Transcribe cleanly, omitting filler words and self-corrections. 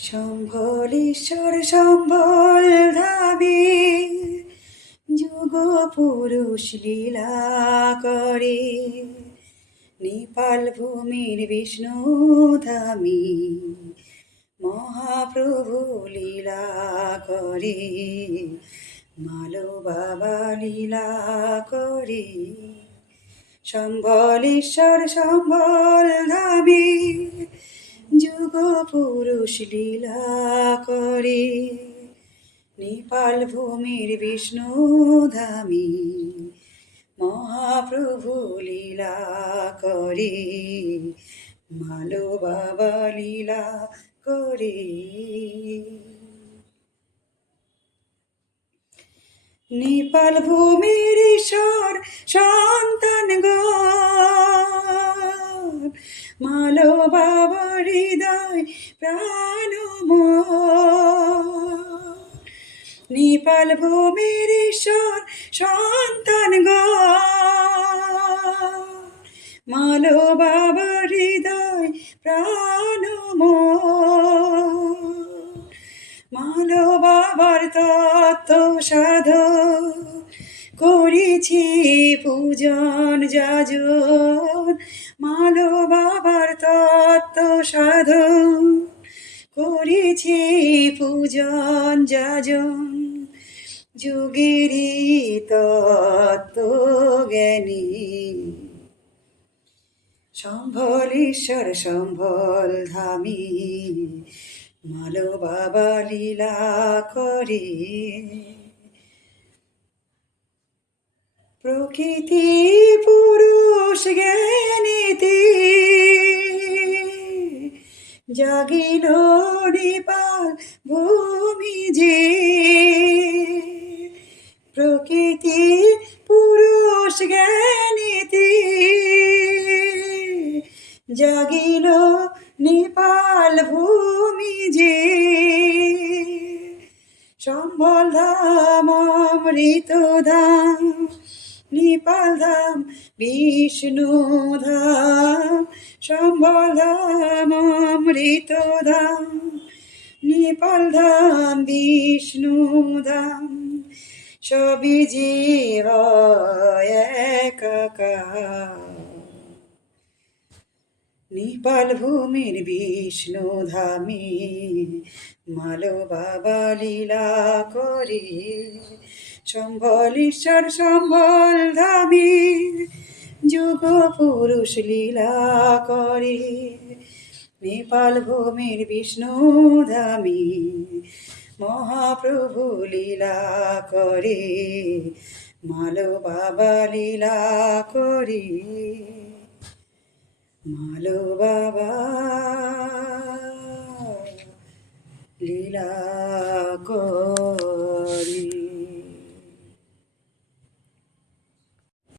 সম্বল ঈশ্বর সম্বল ধাবি যুগ পুরুষ লীলা করে নেপাল ভূমির বিষ্ণু ধামি মহাপ্রভু লীলা করে মালো বাবা লীলা করে সম্বল ঈশ্বর সম্বল ধাবি যুগ পুরুষ লীলা করে নেপাল ভূমির বিষ্ণু ধামি মহাপ্রভু লীলা করে মালো বাবা লীলা করে নেপাল ভূমির ঈশ্বর সন্তান গো মালো বাবা হৃদয় প্রাণ নেপাল ভূমির ঈশ্বর সন্তান গো মালো বাবা হৃদয় প্রাণ মালো বাবার তত্ত্ব সাধ করেছি পূজন যাজন মালো বাবার তত্ত্ব সাধ করেছি পূজন যাজন যুগেরই তত্ত্ব জ্ঞানী সম্বল ঈশ্বর সম্বল ধামি মালো বাবা লীলা করে প্রকৃতি পুরুষ জ্ঞানীতি জাগিল নেপাল ভূমি যে প্রকৃতি পুরুষ জ্ঞানীতি জাগিল নেপাল ভূমি যে সম্বল ধাম অমৃত ধাম নেপাল ধাম বিষ্ণু ধাম সম্বল ধাম অমৃত ধাম নেপাল ধাম বিষ্ণু ধাম সবই যে একাকার নেপাল ভূমির বিষ্ণু ধামে মালো বাবা লীলা করে সম্বল ঈশ্বর সম্বল ধামে যুগ পুরুষ লীলা করে নেপাল ভূমির বিষ্ণু ধামে মহাপ্রভু লীলা করে মালো বাবা লীলা করে মালো বাবা লীলা করে।